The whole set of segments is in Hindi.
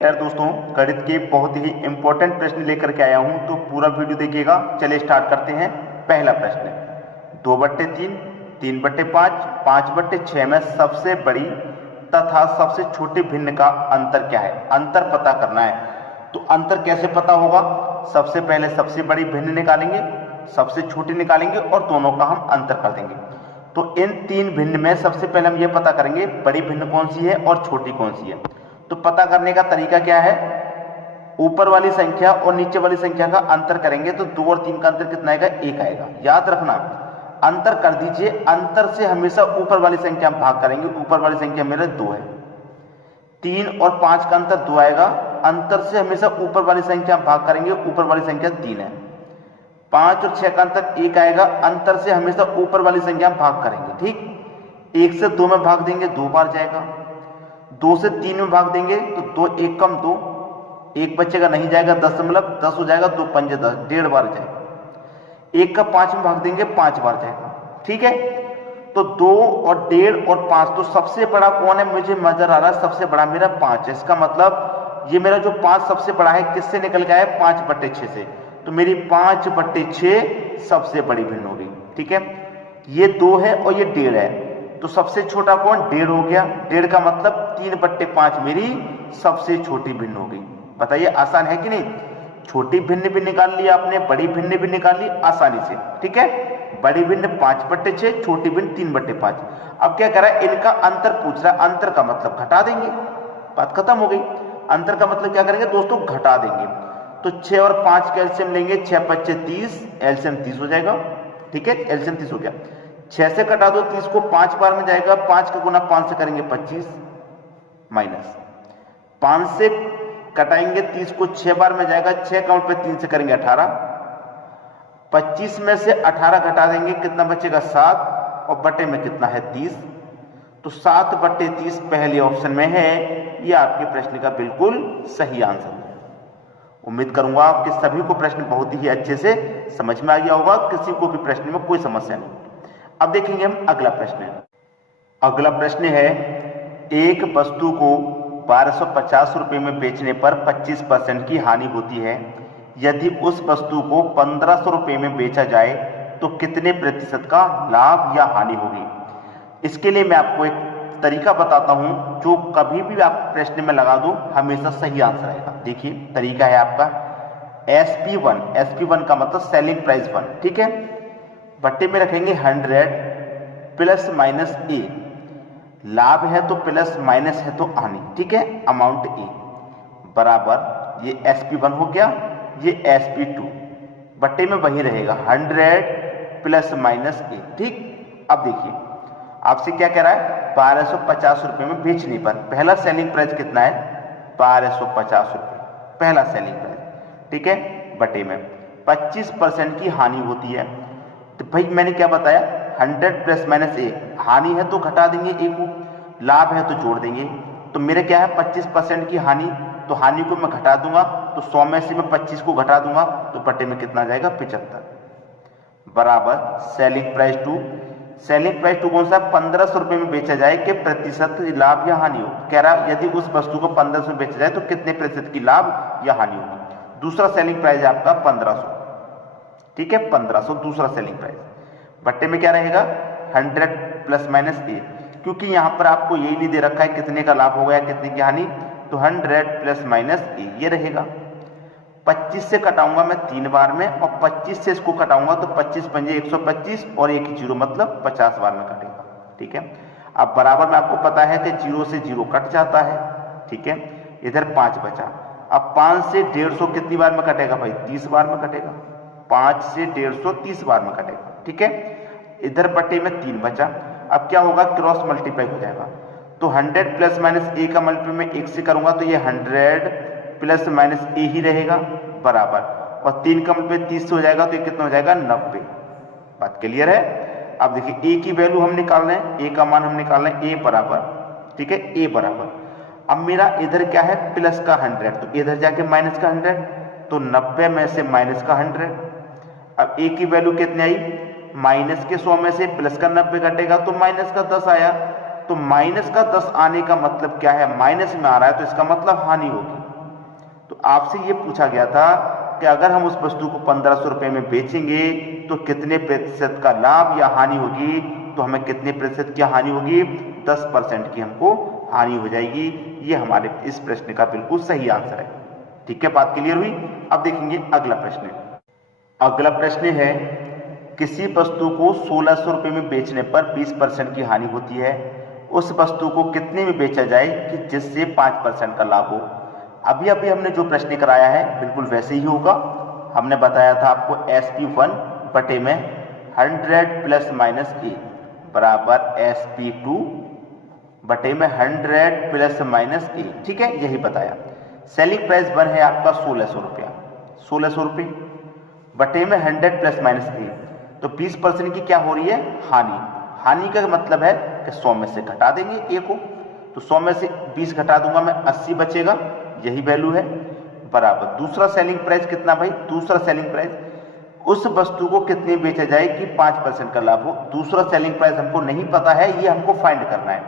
यार दोस्तों, गणित के बहुत ही इंपॉर्टेंट प्रश्न लेकर के आया हूं, तो पूरा वीडियो देखिएगा। चलिए स्टार्ट करते हैं। पहला प्रश्न, 2/3, 3/5, 5/6 में सबसे बड़ी तथा सबसे छोटे भिन्न का अंतर क्या है? अंतर पता करना है। तो अंतर कैसे पता होगा? सबसे पहले सबसे बड़ी भिन्न निकालेंगे, सबसे छोटी निकालेंगे और दोनों का हम अंतर कर देंगे। तो इन तीन भिन्न में सबसे पहले हम ये पता करेंगे बड़ी भिन्न कौन सी है और छोटी कौन सी है। तो पता करने का तरीका क्या है? ऊपर वाली संख्या और नीचे वाली संख्या का अंतर करेंगे तो 2 और 3 का अंतर कितना आएगा? 1 आएगा। याद रखना, अंतर कर दीजिए, अंतर से हमेशा ऊपर वाली संख्या हम भाग करेंगे। ऊपर वाली संख्या मेरा 2 है। 3 और 5 का अंतर 2 आएगा। अंतर से हमेशा ऊपर वाली संख्या हम भाग करेंगे। ऊपर वाली संख्या 3 है। 5 और 6 का अंतर 1 आएगा। अंतर से हमेशा ऊपर वाली संख्या हम भाग करेंगे। ठीक, 1 से 2 में भाग देंगे, 2 बार जाएगा। 2 से 3 में भाग देंगे तो 2 1 कम 2, 1 बचेगा, नहीं जाएगा, 10 हो जाएगा, 2 पंजे 10, 1.5 बार जाएगा। 1 का 5 में भाग देंगे, 5 बार जाएगा। ठीक है, तो 2 और 1.5 और 5, तो सबसे बड़ा कौन है? मुझे नजर आ रहा है सबसे बड़ा मेरा 5 है। इसका मतलब ये मेरा जो 5 सबसे बड़ा है किससे निकल गया है? 5/6 से। तो मेरी 5/6 सबसे बड़ी भिन्न होगी। ठीक है, ये 2 है और ये 1.5 है, तो सबसे छोटा कौन? 1.5 हो गया। 1.5 का मतलब 3/5 मेरी सबसे छोटी भिन्न होगी। बताइए, आसान है कि नहीं? छोटी भिन्न भी निकाल ली आपने, बड़ी भिन्न भी निकाल ली आसानी से। ठीक है, बड़ी भिन्न 5/6, छोटी भिन्न 3/5। अब क्या करा? इनका अंतर पूछ रहा है। अंतर का मतलब घटा देंगे, बात खत्म हो गई। अंतर का मतलब क्या करेंगे दोस्तों? घटा देंगे। तो 6 और 5 का एलसीएम लेंगे, 6×5 = 30, एलसीएम 30 हो जाएगा। ठीक है, एलसीएम 30 हो गया। 6 से कटा दो 30 को, 5 बार में जाएगा। 5 का गुना 5 से करेंगे 25, माइनस 5 से कटाएंगे 30 को, 6 बार में जाएगा। 6 का पे 3 से करेंगे 18। 25 में से 18 घटा देंगे, कितना बचेगा? 7, और बटे में कितना है? 30। तो 7/30 पहले ऑप्शन में है। ये आपके प्रश्न का बिल्कुल सही आंसर है। उम्मीद करूंगा आपके सभी को प्रश्न बहुत ही अच्छे से समझ में आ गया होगा, किसी को भी प्रश्न में कोई समस्या नहीं। अब देखेंगे हम अगला प्रश्न। अगला प्रश्न है, एक वस्तु को 1250 रुपये में बेचने पर 25% की हानि होती है। यदि उस वस्तु को 1500 रुपये में बेचा जाए तो कितने प्रतिशत का लाभ या हानि होगी? इसके लिए मैं आपको एक तरीका बताता हूं, जो कभी भी आप प्रश्न में लगा दो हमेशा सही आंसर आएगा। देखिए, तरीका है आपका SP1। SP1 का मतलब सेलिंग प्राइस 1। ठीक है, बट्टे में रखेंगे 100 प्लस माइनस ए। लाभ है तो प्लस, माइनस है तो हानि। ठीक है, अमाउंट ए बराबर, ये SP1 हो गया, ये SP2। बट्टे में वही रहेगा 100 प्लस माइनस ए। ठीक, अब देखिए आपसे क्या कह रहा है? 1250 रुपये में बेचने पर पहला सेलिंग प्राइस कितना है? 1250 रुपये पहला सेलिंग प्राइस। ठीक है, बटे में 25% की हानि होती है। तो भाई मैंने क्या बताया? 100 प्लस माइनस ए। हानि है तो घटा देंगे ए को, लाभ है तो जोड़ देंगे। तो मेरे क्या है? 25% की हानि, तो हानि को मैं घटा दूंगा, तो 100 में से मैं 25 को घटा दूंगा, तो बटे में कितना जाएगा? 75 बराबर सेलिंग प्राइस 2। सेलिंग प्राइस 2 कौन सा? 1500 रुपये में बेचा जाए कि प्रतिशत लाभ या हानि हो। कह रहा यदि उस वस्तु को 1500 में बेचा जाए तो कितने प्रतिशत की लाभ या हानि होगी। दूसरा सेलिंग प्राइस है आपका 1500। ठीक है, 1500 दूसरा सेलिंग प्राइस। बट्टे में क्या रहेगा? 100 प्लस माइनस ए, क्योंकि यहां पर आपको यही नहीं दे रखा है कितने का लाभ होगा या कितने की हानि, तो 100 प्लस माइनस ए ये रहेगा। 25 से कटाऊंगा मैं 3 बार में, और 25 से इसको कटाऊंगा तो 25 पंजे 125 और 1 0 मतलब 50 बार में कटेगा। ठीक है, अब बराबर में आपको पता है कि 0 से 0 कट जाता है। ठीक है, इधर 5 बचा। अब 5 से 150 कितनी बार में कटेगा भाई? 30 बार में कटेगा। 5 से 150 30 बार में कटेगा। ठीक है, इधर बटे में 3 बचा। अब क्या होगा? क्रॉस मल्टीप्लाई हो जाएगा। तो 100 प्लस माइनस ए का मल्टीप्लाई में 1 से करूंगा तो ये 100 प्लस माइनस ए ही रहेगा बराबर, और 3 का मल्टीप्लाई 30 से हो जाएगा तो ये कितना हो जाएगा? 90। बात क्लियर है? अब देखिए ए की वैल्यू हम निकाल रहे हैं, ए का मान हम निकाल रहे हैं, ए बराबर। ठीक है, ए बराबर, अब मेरा इधर क्या है? प्लस का 100, तो इधर जाके माइनस का 100, तो 90 में से माइनस का 100। अब ए की वैल्यू कितनी आई? माइनस के 100 में से प्लस का 90 घटेगा तो माइनस का 10 आया। तो माइनस का 10 आने का मतलब क्या है? माइनस में आ रहा है तो इसका मतलब हानि होगी। तो आपसे ये पूछा गया था कि अगर हम उस वस्तु को 1500 रुपये में बेचेंगे तो कितने प्रतिशत का लाभ या हानि होगी, तो हमें कितने प्रतिशत की हानि होगी, 10% की हमको हानि हो जाएगी। ये हमारे इस प्रश्न का बिल्कुल सही आंसर है। ठीक है, बात क्लियर हुई। अब देखेंगे अगला प्रश्न। अगला प्रश्न है, किसी वस्तु को 1600 रुपये में बेचने पर 20% की हानि होती है, उस वस्तु को कितने में बेचा जाए कि जिससे 5% का लाभ हो। अभी अभी हमने जो प्रश्न कराया है बिल्कुल वैसे ही होगा। हमने बताया था आपको SP1 बटे में 100 प्लस माइनस ए बराबर SP2 बटे में 100 प्लस माइनस ए। ठीक है, यही बताया। सेलिंग प्राइस 1 है आपका 1600 रुपया, 1600 रुपये बटे में 100 प्लस माइनस ए, तो 20% की क्या हो रही है, हानि। हानि का मतलब है कि 100 में से घटा देंगे ए को, तो 100 में से 20 घटा दूंगा मैं, 80 बचेगा, यही वैल्यू है, बराबर दूसरा सेलिंग प्राइस कितना भाई, दूसरा सेलिंग प्राइस उस वस्तु को कितने बेचा जाए कि 5% का लाभ हो। दूसरा सेलिंग प्राइस हमको नहीं पता है, ये हमको फाइंड करना है।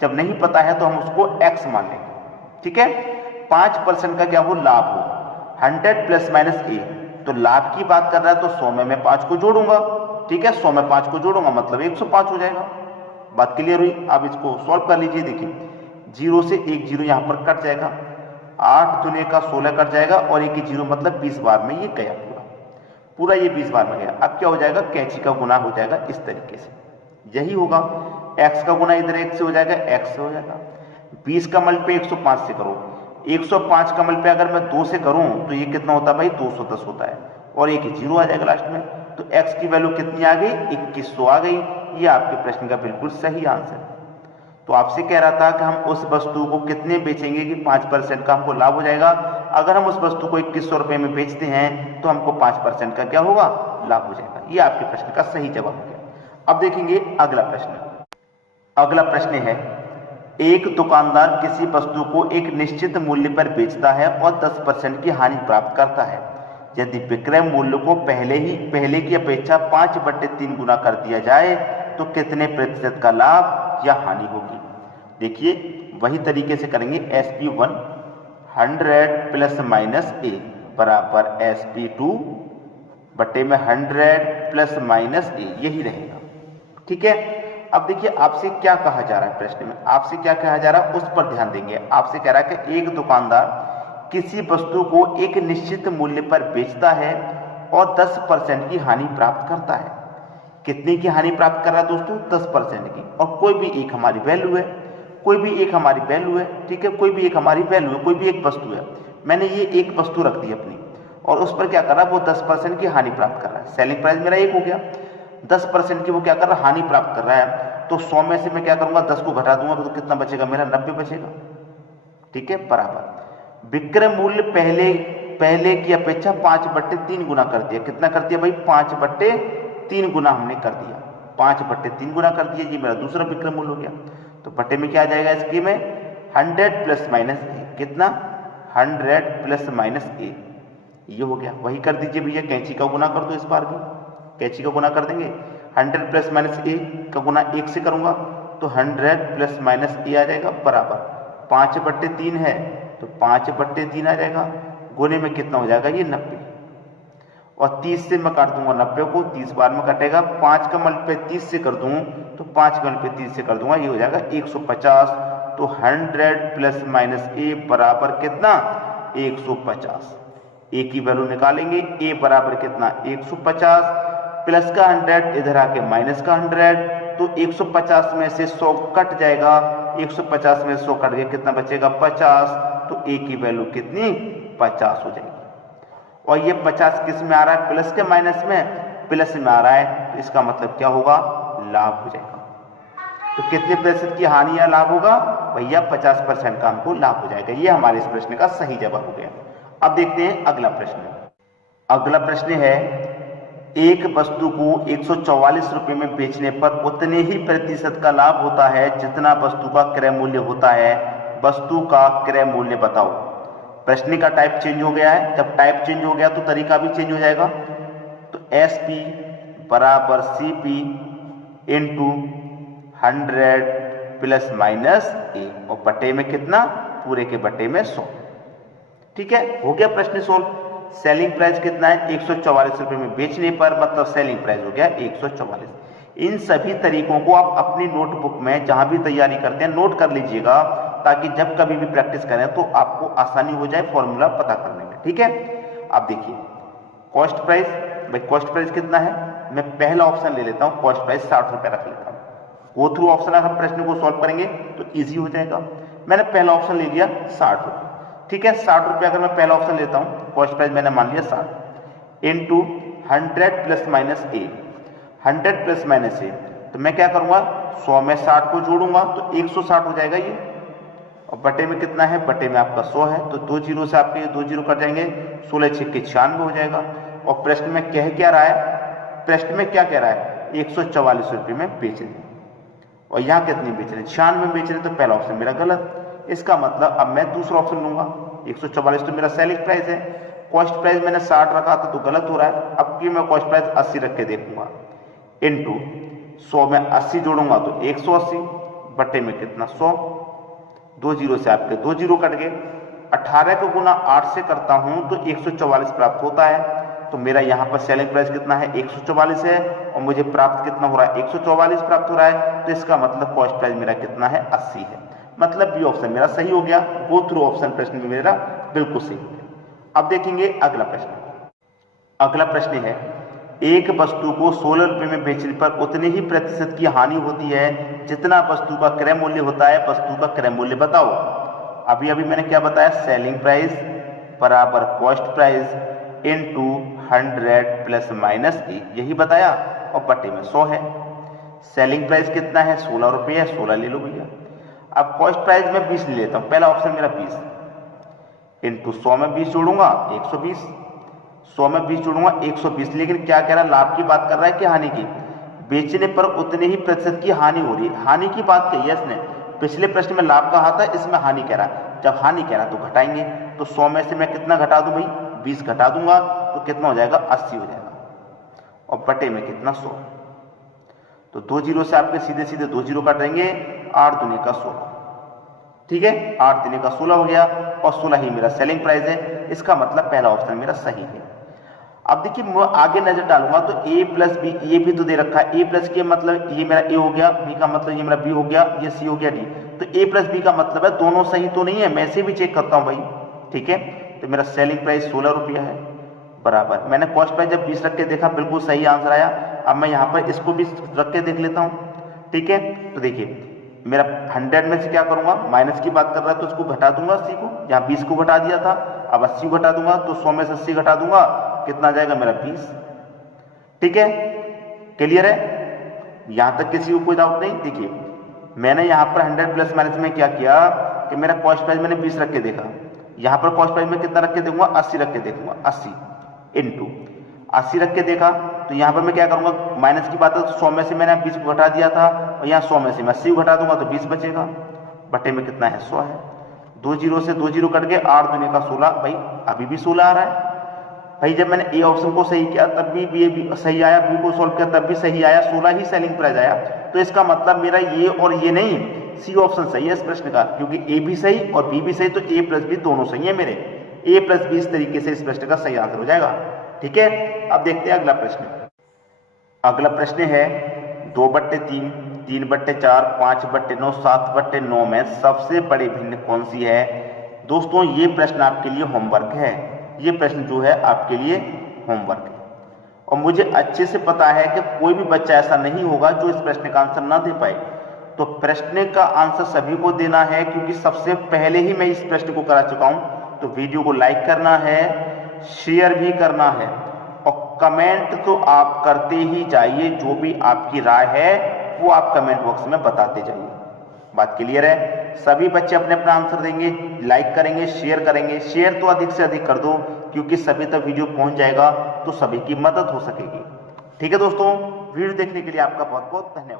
जब नहीं पता है तो हम उसको x मान लेंगे। ठीक है, 5% का क्या हो, लाभ हो, 100 प्लस माइनस ए, तो लाभ की बात कर रहा है तो 100 में मैं 5 को जोड़ूंगा। ठीक है, 100 में 5 को जोड़ूंगा मतलब 105 हो जाएगा। बात क्लियर हुई। अब इसको सॉल्व कर लीजिए। देखिए 0 से 1 0 यहाँ पर कट जाएगा, 8 दूने का 16 कट जाएगा और 1 0 मतलब 20 बार में ये गया, पूरा ये 20 बार में गया। अब क्या हो जाएगा, कैंची का गुना हो जाएगा इस तरीके से, यही होगा। x का गुना इधर 1 से हो जाएगा, x से हो जाएगा। 20 का मल्टीप्लाई 105 से करो, 105 का मल्टीप्लाई अगर मैं 2 से करूं तो ये कितना होता है भाई, 210 होता है और 1 0 आ जाएगा लास्ट में। तो x की वैल्यू कितनी आ गई, 2100 आ गई। ये आपके प्रश्न का बिल्कुल सही आंसर है। तो आपसे कह रहा था कि हम उस वस्तु को कितने बेचेंगे कि 5% का हमको लाभ हो जाएगा। अगर हम उस वस्तु को 2100 रुपये में बेचते हैं तो हमको 5% का क्या होगा, लाभ हो जाएगा। ये आपके प्रश्न का सही जवाब हो गया। अब देखेंगे अगला प्रश्न। अगला प्रश्न है, एक दुकानदार किसी वस्तु को एक निश्चित मूल्य पर बेचता है और 10% की हानि प्राप्त करता है। यदि विक्रय मूल्य को पहले की अपेक्षा 5/3 गुना कर दिया जाए तो कितने प्रतिशत का लाभ या हानि होगी। देखिए वही तरीके से करेंगे। SP1 100 प्लस माइनस ए बराबर SP2 बटे में 100 प्लस माइनस ए, यही रहेगा। ठीक है, अब देखिए आपसे क्या कहा जा रहा है प्रश्न में, आपसे क्या कहा जा रहा है उस पर ध्यान देंगे। आपसे कह रहा है कि एक दुकानदार किसी वस्तु को एक निश्चित मूल्य पर बेचता है और 10% की हानि प्राप्त करता है। कितने की हानि प्राप्त कर रहा है दोस्तों, 10% की। और कोई भी एक हमारी वैल्यू है, कोई भी एक हमारी वैल्यू है। ठीक है, कोई भी एक हमारी वैल्यू है, कोई भी एक वस्तु है। मैंने ये एक वस्तु रख दी अपनी और उस पर क्या कर रहा है, वो 10% की हानि प्राप्त कर रहा है। सेलिंग प्राइस मेरा 1 हो गया, 10% की वो क्या कर रहा है, हानि प्राप्त कर रहा है। तो 100 में से मैं क्या करूंगा, 10 को घटा दूंगा तो कितना बचेगा मेरा, 90 बचेगा। ठीक है, बराबर विक्रय मूल्य पहले की अपेक्षा 5/3 गुना कर दिया। कितना कर दिया भाई, 5/3 गुना हमने कर दिया, 5/3 गुना कर दिया। ये मेरा दूसरा विक्रय मूल्य हो गया। तो बटे में क्या आ जाएगा इसकी में, 100 प्लस माइनस ए, कितना 100 प्लस माइनस ए, ये हो गया। वही कर दीजिए भैया, कैंची का गुना कर दो, इस बार भी कैंची का गुना कर देंगे। 100 प्लस माइनस ए का गुना 1 से करूंगा तो 100 प्लस माइनस ए आ जाएगा बराबर 5/3 है तो 5/3 आ जाएगा। गुने में कितना हो जाएगा, ये 90। और 30 से मैं काट दूंगा 90 को, 30 बार में कटेगा। 5 का मल्टीप्लाई 30 से कर दूं तो 5 का मल्टीप्लाई 30 से कर दूंगा, ये हो जाएगा 150। तो 100 प्लस माइनस ए बराबर कितना, 150। ए की वैल्यू निकालेंगे, ए बराबर कितना 150, प्लस का 100 इधर आके माइनस का 100, तो 150 में से 100 कट जाएगा, 150 में 100 कट गया, कितना बचेगा 50। तो ए की वैल्यू कितनी, 50 हो जाएगी। और ये 50 किस में आ रहा है, प्लस के माइनस में, प्लस में आ रहा है, तो इसका मतलब क्या होगा, लाभ हो जाएगा। तो कितने प्रतिशत की हानि या लाभ होगा भैया, 50% का हमको लाभ हो जाएगा। ये हमारे इस प्रश्न का सही जवाब हो गया। अब देखते हैं अगला प्रश्न। अगला प्रश्न है, एक वस्तु को 144 रुपये में बेचने पर उतने ही प्रतिशत का लाभ होता है जितना वस्तु का क्रय मूल्य होता है। वस्तु का क्रय मूल्य बताओ। प्रश्न का टाइप चेंज हो गया है, जब टाइप चेंज हो गया तो तरीका भी चेंज हो जाएगा। तो SP बराबर CP इंटू 100 प्लस माइनस ए, और बटे में कितना, पूरे के बटे में 100। ठीक है, हो गया प्रश्न सोल्व। सेलिंग प्राइस कितना है, 144 रुपए में बेचने पर मतलब सेलिंग प्राइस हो गया 144। इन सभी तरीकों को आप अपनी नोटबुक में जहां भी तैयारी करते हैं नोट कर लीजिएगा, ताकि जब कभी भी प्रैक्टिस करें तो आपको आसानी हो जाए फॉर्मूला पता करने में। ठीक है, अब देखिए कॉस्ट प्राइस, भाई कॉस्ट प्राइस कितना है, मैं पहला ऑप्शन ले लेता हूं, कॉस्ट प्राइस 60 रुपए रख लेता हूं। गो थ्रू ऑप्शन अगर हम प्रश्न को सॉल्व करेंगे तो इजी हो जाएगा। मैंने पहला ऑप्शन ले लिया 60 रुपए, ठीक है, 60 रुपए अगर मैं पहला ऑप्शन लेता हूं, कॉस्ट प्राइस मैंने मान लिया 60 इंटू 100 प्लस माइनस ए, 100 प्लस माइनस ए, तो मैं क्या करूंगा 100 में 60 को जोड़ूंगा तो 160 हो जाएगा ये, और बटे में कितना है, बटे में आपका 100 है, तो 2 जीरो से आपके 2 जीरो कट जाएंगे, 16 छक्के 96 हो जाएगा। और प्रश्न में कह क्या रहा है, प्रश्न में क्या कह रहा है, 144 रुपए में बेच रहे, और यहाँ कितनी बेच रहे, 96 में बेच रहे, तो पहला ऑप्शन मेरा गलत। इसका मतलब अब मैं दूसरा ऑप्शन लूंगा, 144 तो मेरा सेलिंग प्राइस है, कॉस्ट प्राइस मैंने 60 रखा था तो गलत हो रहा है, अब की मैं कॉस्ट प्राइस 80 रख के देखूंगा, इंटू 100 में 80 जोड़ूंगा तो 180, बटे में कितना 100, 2 जीरो से आपके 2 जीरो कट गए, 18 को गुना 8 से करता हूं तो 144 प्राप्त होता है। तो मेरा यहाँ पर सेलिंग प्राइस कितना है 144 है, और मुझे प्राप्त कितना हो रहा है 144 प्राप्त हो रहा है, तो इसका मतलब कॉस्ट प्राइस मेरा कितना है 80 है, मतलब बी ऑप्शन मेरा सही हो गया। गो थ्रू ऑप्शन प्रश्न में मेरा बिल्कुल सही हो गया। अब देखेंगे अगला प्रश्न। अगला प्रश्न है, एक वस्तु को 16 रुपए में बेचने पर उतने ही प्रतिशत की हानि होती है जितना वस्तु का क्रय मूल्य होता है, वस्तु का क्रय मूल्य बताओ। अभी अभी मैंने क्या बताया, सेलिंग प्राइस बराबर cost price into 100 plus minus A, यही बताया, और बटे में 100 है। सेलिंग प्राइस कितना है 16 रुपये है, 16 ले लो भैया। अब कॉस्ट प्राइस में 20 ले लेता हूं, पहला ऑप्शन मेरा 20 इंटू 100 में 20 जोड़ूंगा 120, 100 में 20 जोड़ूंगा 120, लेकिन क्या कह रहा है, लाभ की बात कर रहा है कि हानि की, बेचने पर उतने ही प्रतिशत की हानि हो रही है, हानि की बात कही है इसने। पिछले प्रश्न में लाभ कहा था, इसमें हानि कह रहा है, जब हानि कह रहा है तो घटाएंगे, तो 100 में से मैं कितना घटा दूं भाई 20 घटा दूंगा तो कितना हो जाएगा 80 हो जाएगा, और बटे में कितना 100, तो 2 जीरो से आपके सीधे सीधे 2 जीरो काटेंगे, 8 दूनी का 16, ठीक है, 8 दूनी का 16 हो गया, और 16 ही मेरा सेलिंग प्राइस है। इसका मतलब पहला ऑप्शन मेरा सही है। अब देखिए मैं आगे नजर डालूंगा तो ए प्लस बी, ये भी तो दे रखा है, ए प्लस के मतलब ये मेरा ए हो गया, बी का मतलब ये मेरा बी हो गया, ये सी हो गया डी, तो ए प्लस बी का मतलब है दोनों सही तो नहीं है, मैं से भी चेक करता हूं भाई, ठीक है। तो मेरा सेलिंग प्राइस 16 रुपया है, बराबर मैंने कॉस्ट प्राइस जब 20 रख के देखा बिल्कुल सही आंसर आया। अब मैं यहाँ पर इसको भी रख के देख लेता हूँ, ठीक है। तो देखिए मेरा 100 में से क्या करूंगा, माइनस की बात कर रहा है तो उसको घटा दूंगा 80 को, यहाँ 20 को घटा दिया था, अब 80 को घटा दूंगा, तो 100 में से 80 घटा दूंगा, कितना जाएगा मेरा 20, ठीक है, क्लियर है, यहां तक किसी को कोई डाउट नहीं। देखिए मैंने यहाँ पर 100 प्लस माइनस में क्या किया कि मेरा कॉस्ट प्राइस मैंने 20 रख के देखा, यहाँ पर कॉस्ट प्राइस में कितना रख के देखूंगा 80 रख के देखूंगा, 80 इंटू 80 रख के देखा, तो यहाँ पर मैं क्या करूंगा, माइनस की बात है तो 100 में से मैंने 20 को घटा दिया था, और यहाँ 100 में से मैं 80 घटा दूंगा तो 20 बचेगा, बटे में कितना है 100 है, 2 जीरो से 2 जीरो कट गए, 8 दूनी का 16, भाई अभी भी 16 आ रहा है भाई। जब मैंने ए ऑप्शन को सही किया तब भी बी सही आया, बी को सॉल्व किया तब भी सही आया, 16 ही सेलिंग प्राइस आया, तो इसका मतलब मेरा ये और ये नहीं, सी ऑप्शन सही है इस प्रश्न का, क्योंकि ए भी सही और बी भी सही, तो ए प्लस बी दोनों सही है मेरे, ए प्लस बी इस तरीके से इस प्रश्न का सही आंसर हो जाएगा, ठीक है। अब देखते हैं अगला प्रश्न। अगला प्रश्न है 2/3, 3/4, 5/9, 7/9 में सबसे बड़ी भिन्न कौन सी है। दोस्तों ये प्रश्न आपके लिए होमवर्क है, ये प्रश्न जो है आपके लिए होमवर्क है, और मुझे अच्छे से पता है कि कोई भी बच्चा ऐसा नहीं होगा जो इस प्रश्न का आंसर ना दे पाए। तो प्रश्न का आंसर सभी को देना है, क्योंकि सबसे पहले ही मैं इस प्रश्न को करा चुका हूं। तो वीडियो को लाइक करना है, शेयर भी करना है, और कमेंट तो आप करते ही जाइए, जो भी आपकी राय है वो आप कमेंट बॉक्स में बताते जाइए। बात क्लियर है, सभी बच्चे अपने अपना आंसर देंगे, लाइक करेंगे, शेयर करेंगे, शेयर तो अधिक से अधिक कर दो, क्योंकि सभी तक वीडियो पहुंच जाएगा तो सभी की मदद हो सकेगी, ठीक है दोस्तों। वीडियो देखने के लिए आपका बहुत बहुत धन्यवाद।